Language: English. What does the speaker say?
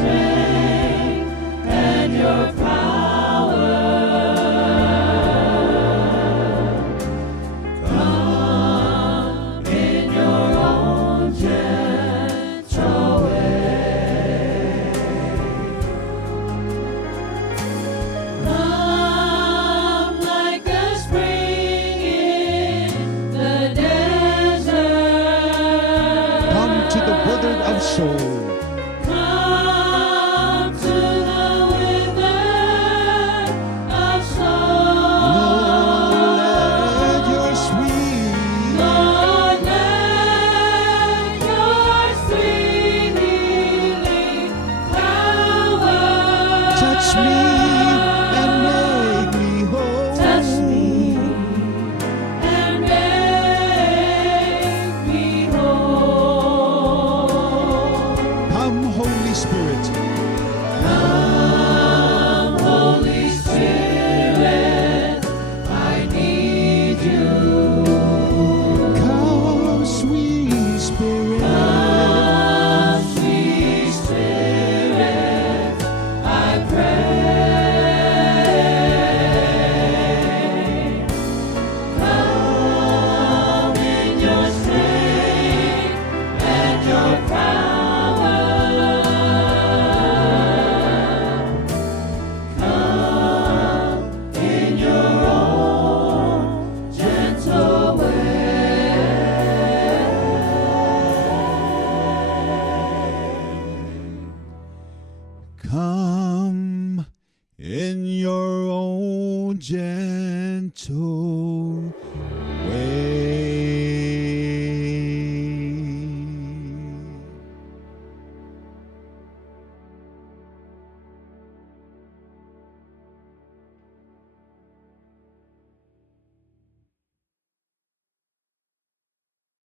strength and your power. Come in your own gentle way. Come like a spring in the desert. Come to the withered of soul. Come to the withered of soul. Lord, let your sweet Lord, let your sweet healing power touch me and make me whole. touch me and make me whole. Come, Holy Spirit. Come, Holy Spirit, I need you. Come, sweet Spirit. Come, sweet Spirit, I pray. Come in your strength and your power. Come in your own gentle way. Come